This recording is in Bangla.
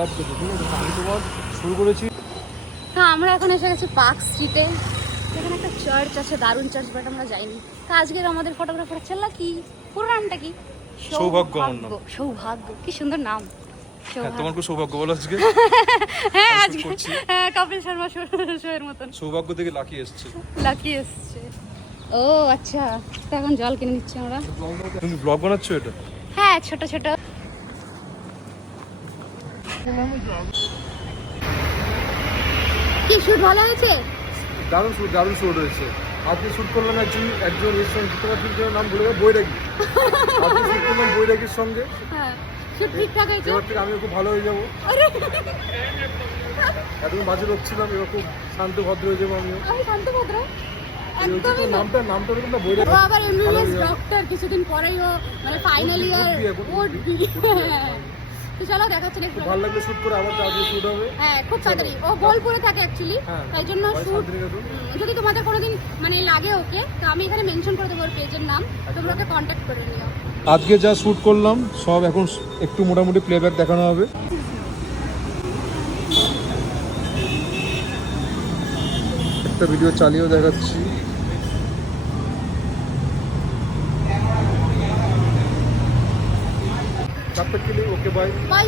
আমি তোমার শুরু করেছি। হ্যাঁ, আমরা এখন এসে গেছি পার্ক স্ট্রিটে। এখানে একটা চার্চ আছে, দারুণ চার্চ, বাট আমরা যাইনি। তা আজকের আমাদের ফটোগ্রাফার ছেলে কি, পুরো নামটা কি? সৌভাগ্য। আমার নাম সৌভাগ্য, কি সুন্দর নাম। হ্যাঁ, তোমার খুব সৌভাগ্য বলো আজকে। হ্যাঁ আজকে হ্যাঁ, কপিল শর্মা শো এর মতন সৌভাগ্য থেকে লাকি এসছে। লাকি এসছে। ও আচ্ছা, তো এখন জল কিনে নিচ্ছি আমরা। তুমি ব্লগ বানাচ্ছো এটা? হ্যাঁ, ছোট ছোট। কি শুট ভালো হয়েছে? দারুণ শুট হয়েছে। আজকে শুট করলাম একজন চিত্রনাট্যের নাম বলে বৈরাগী। আজকে শুট করলাম বৈরাগীর সঙ্গে। হ্যাঁ, শুট ঠিকঠাক হয়েছে। এবার থেকে আমিও খুব ভালো হয়ে যাবো। এতদিন বাজে লোক ছিলাম, এবার খুব শান্ত ভদ্র হয়ে যাবো আমিও। আমি শান্ত ভদ্র একদমই নামটা বলুন না, বৈরাগী। ও আবার এমবিবিএস ডক্টর, কিছুদিন পরেই ও মানে ফাইনাল ইয়ার উঠবি। তো চলো দেখাচ্ছি নেক্সট। ভালো লাগলে শুট করে আবার আজকে শুট হবে। হ্যাঁ, খুব তাড়াতাড়ি। ও বোলপুরে থাকে অ্যাকচুয়ালি, তাই জন্য শুট যদি তোমাদের কোনোদিন মানে লাগে ওকে, তো আমি এখানে মেনশন করে দেবো ওর পেজের নাম, তোমরা ওকে কন্ট্যাক্ট করে নিও। আজকে যা শুট করলাম সব এখন একটু মোটামুটি প্লেব্যাক দেখানো হবে। একটা ভিডিও চালিয়েও দেখাচ্ছি। Okay bye. বাই।